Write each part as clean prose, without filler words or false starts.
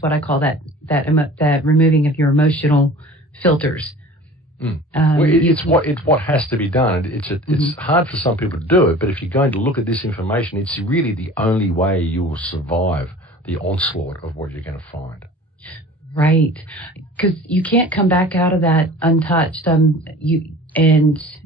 is what I call that removing of your emotional filters. Well, it's what has to be done. It's hard for some people to do it, but if you're going to look at this information, it's really the only way you will survive the onslaught of what you're going to find. Right, because you can't come back out of that untouched. And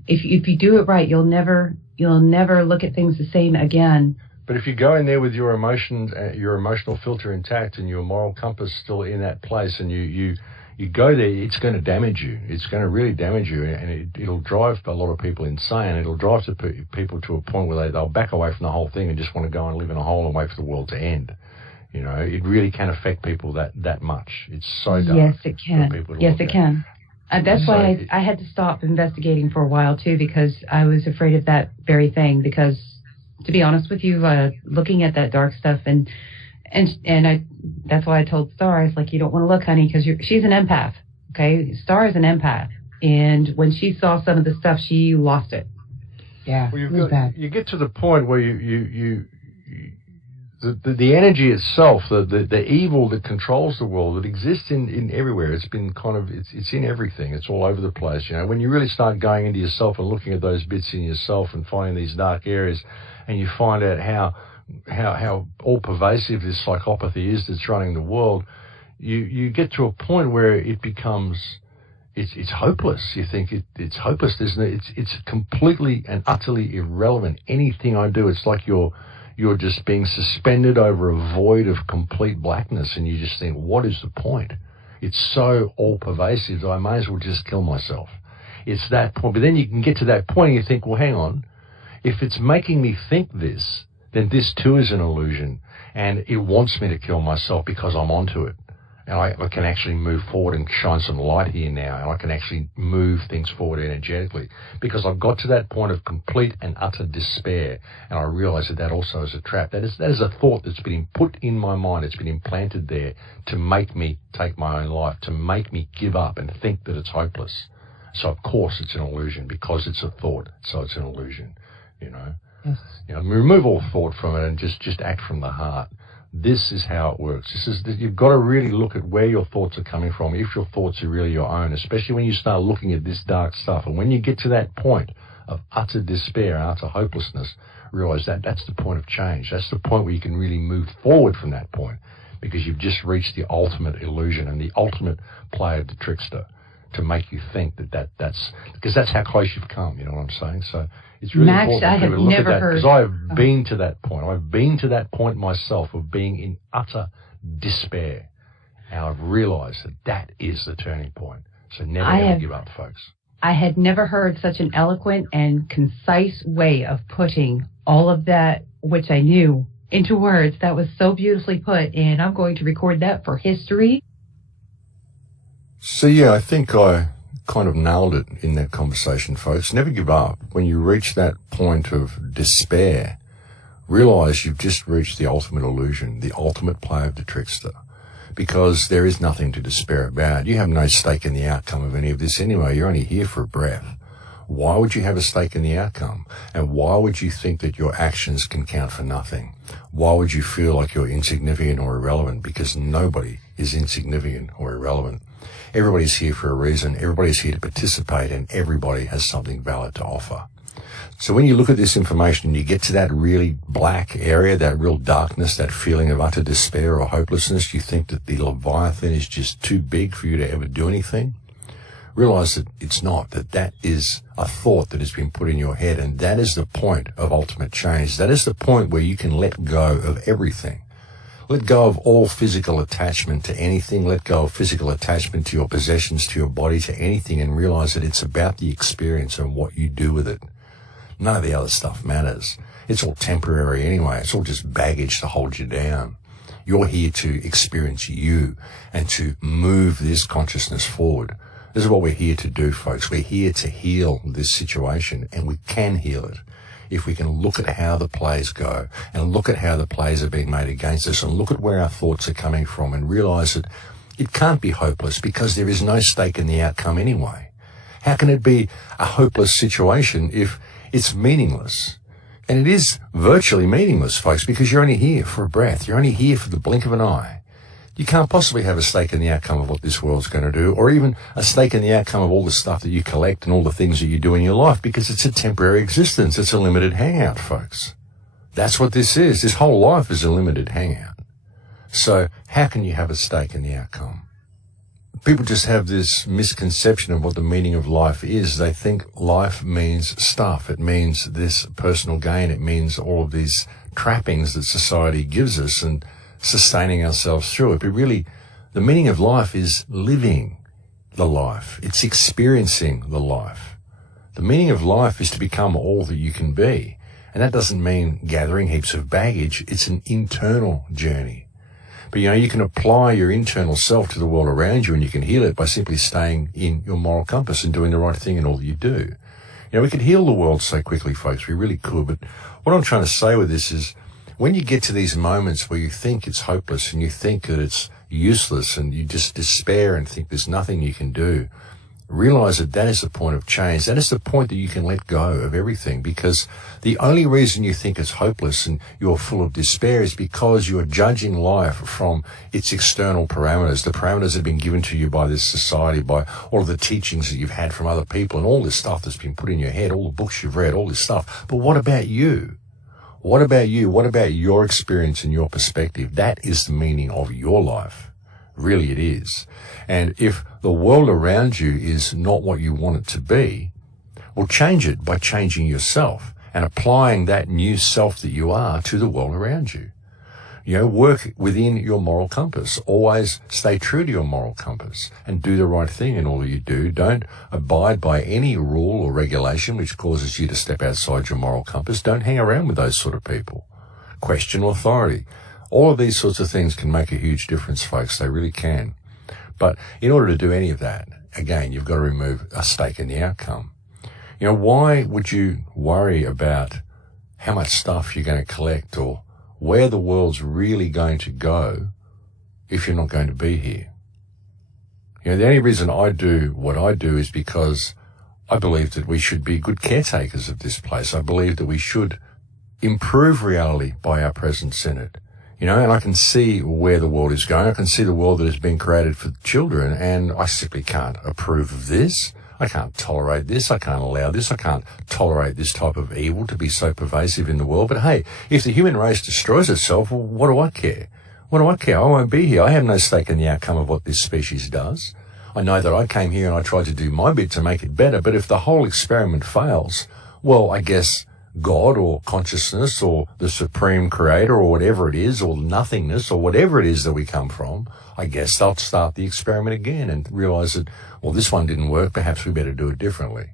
if you do it right, you'll never look at things the same again. But if you go in there with your emotions, your emotional filter intact, and your moral compass still in that place, and you go there, it's going to damage you. It's going to really damage you, and it'll drive a lot of people insane. It'll drive people to a point where they'll back away from the whole thing and just want to go and live in a hole and wait for the world to end. You know, it really can affect people that much. It's so dark. Yes, it can. Yes, it can. That's why I had to stop investigating for a while, too, because I was afraid of that very thing. Because, to be honest with you, looking at that dark stuff, and that's why I told Star, I was like, you don't want to look, honey, because she's an empath, okay? Star is an empath. And when she saw some of the stuff, she lost it. Yeah, well, you get to the point where the energy itself, the evil that controls the world, that exists in everywhere. It's been it's in everything. It's all over the place. You know, when you really start going into yourself and looking at those bits in yourself and finding these dark areas, and you find out how all pervasive this psychopathy is that's running the world, you get to a point where it becomes it's hopeless. You think it's hopeless. It's completely and utterly irrelevant. Anything I do, it's like you're just being suspended over a void of complete blackness, and you just think, what is the point? It's so all-pervasive that I may as well just kill myself. It's that point. But then you can get to that point and you think, well, hang on. If it's making me think this, then this too is an illusion, and it wants me to kill myself because I'm onto it. And I can actually move forward and shine some light here now, and I can actually move things forward energetically because I've got to that point of complete and utter despair, and I realize that also is a trap. That is a thought that's been put in my mind. It's been implanted there to make me take my own life, to make me give up and think that it's hopeless. So of course it's an illusion because it's a thought, so it's an illusion, you know. Yes. You know, remove all thought from it and just act from the heart. This is how it works. You've got to really look at where your thoughts are coming from, if your thoughts are really your own, especially when you start looking at this dark stuff. And when you get to that point of utter despair, utter hopelessness, realize that that's the point of change. That's the point where you can really move forward from that point, because you've just reached the ultimate illusion and the ultimate play of the trickster to make you think that's because that's how close you've come. You know what I'm saying? So it's really Max, important I have to look never at that, heard. because I have been to that point. I've been to that point myself of being in utter despair, and I've realised that is the turning point. So never ever give up, folks. I had never heard such an eloquent and concise way of putting all of that, which I knew, into words. That was so beautifully put, and I'm going to record that for history. So yeah, I think I kind of nailed it in that conversation, folks. Never give up. When you reach that point of despair, realize you've just reached the ultimate illusion, the ultimate play of the trickster, because there is nothing to despair about. You have no stake in the outcome of any of this anyway. You're only here for a breath. Why would you have a stake in the outcome? And why would you think that your actions can count for nothing? Why would you feel like you're insignificant or irrelevant? Because nobody is insignificant or irrelevant. Everybody's here for a reason. Everybody's here to participate, and everybody has something valid to offer. So when you look at this information and you get to that really black area, that real darkness, that feeling of utter despair or hopelessness, you think that the Leviathan is just too big for you to ever do anything. Realize that it's not, that is a thought that has been put in your head, and that is the point of ultimate change. That is the point where you can let go of everything. Let go of all physical attachment to anything. Let go of physical attachment to your possessions, to your body, to anything, and realize that it's about the experience and what you do with it. None of the other stuff matters. It's all temporary anyway. It's all just baggage to hold you down. You're here to experience you and to move this consciousness forward. This is what we're here to do, folks. We're here to heal this situation, and we can heal it if we can look at how the plays go and look at how the plays are being made against us and look at where our thoughts are coming from and realize that it can't be hopeless because there is no stake in the outcome anyway. How can it be a hopeless situation if it's meaningless? And it is virtually meaningless, folks, because you're only here for a breath. You're only here for the blink of an eye. you can't possibly have a stake in the outcome of what this world's going to do, or even a stake in the outcome of all the stuff that you collect and all the things that you do in your life, because it's a temporary existence. It's a limited hangout, folks. That's what this is. This whole life is a limited hangout. So how can you have a stake in the outcome? People just have this misconception of what the meaning of life is. They think life means stuff. It means this personal gain. It means all of these trappings that society gives us and sustaining ourselves through it. But really, the meaning of life is living the life. It's experiencing the life. The meaning of life is to become all that you can be. And that doesn't mean gathering heaps of baggage. It's an internal journey. But, you can apply your internal self to the world around you, and you can heal it by simply staying in your moral compass and doing the right thing in all that you do. We could heal the world so quickly, folks. We really could. But what I'm trying to say with this is, when you get to these moments where you think it's hopeless and you think that it's useless and you just despair and think there's nothing you can do, realize that that is the point of change. That is the point that you can let go of everything, because the only reason you think it's hopeless and you're full of despair is because you're judging life from its external parameters, the parameters that have been given to you by this society, by all of the teachings that you've had from other people and all this stuff that's been put in your head, all the books you've read, all this stuff. But what about you? What about you? What about your experience and your perspective? That is the meaning of your life. Really, it is. And if the world around you is not what you want it to be, well, change it by changing yourself and applying that new self that you are to the world around you. Work within your moral compass. Always stay true to your moral compass and do the right thing in all that you do. Don't abide by any rule or regulation which causes you to step outside your moral compass. Don't hang around with those sort of people. Question authority. All of these sorts of things can make a huge difference, folks. They really can. But in order to do any of that, again, you've got to remove a stake in the outcome. Why would you worry about how much stuff you're going to collect or where the world's really going to go if you're not going to be here? The only reason I do what I do is because I believe that we should be good caretakers of this place. I believe that we should improve reality by our presence in it. And I can see where the world is going. I can see the world that has been created for children, and I simply can't approve of this. I can't tolerate this. I can't allow this. I can't tolerate this type of evil to be so pervasive in the world. But hey, if the human race destroys itself, well, what do I care? What do I care? I won't be here. I have no stake in the outcome of what this species does. I know that I came here and I tried to do my bit to make it better, but if the whole experiment fails, well, I guess God or consciousness or the supreme creator or whatever it is, or nothingness or whatever it is that we come from, I guess they'll start the experiment again and realize that, well, this one didn't work, perhaps we better do it differently.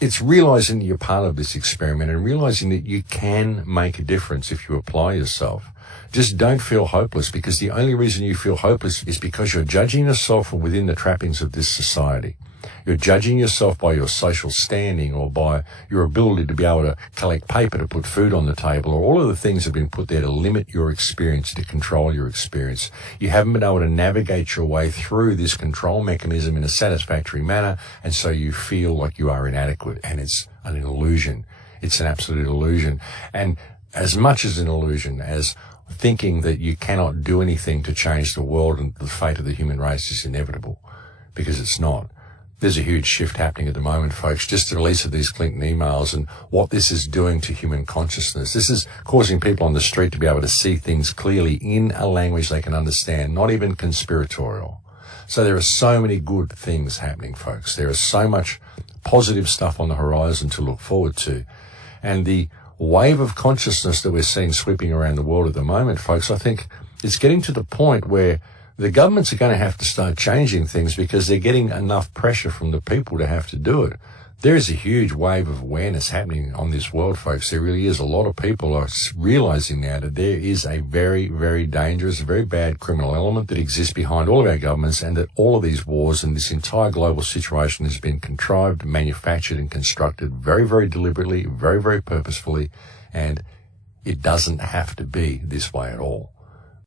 It's realizing that you're part of this experiment and realizing that you can make a difference if you apply yourself. Just don't feel hopeless, because the only reason you feel hopeless is because you're judging yourself from within the trappings of this society. You're judging yourself by your social standing or by your ability to be able to collect paper to put food on the table, or all of the things that have been put there to limit your experience, to control your experience. You haven't been able to navigate your way through this control mechanism in a satisfactory manner, and so you feel like you are inadequate, and it's an illusion. It's an absolute illusion. And as much as an illusion as thinking that you cannot do anything to change the world and the fate of the human race is inevitable, because it's not. There's a huge shift happening at the moment, folks. Just the release of these Clinton emails and what this is doing to human consciousness. This is causing people on the street to be able to see things clearly in a language they can understand, not even conspiratorial. So there are so many good things happening, folks. There is so much positive stuff on the horizon to look forward to. And the wave of consciousness that we're seeing sweeping around the world at the moment, folks, I think it's getting to the point where the governments are going to have to start changing things, because they're getting enough pressure from the people to have to do it. There is a huge wave of awareness happening on this world, folks. There really is. A lot of people are realizing now that there is a very, very dangerous, very bad criminal element that exists behind all of our governments, and that all of these wars and this entire global situation has been contrived, manufactured and constructed very, very deliberately, very, very purposefully, and it doesn't have to be this way at all.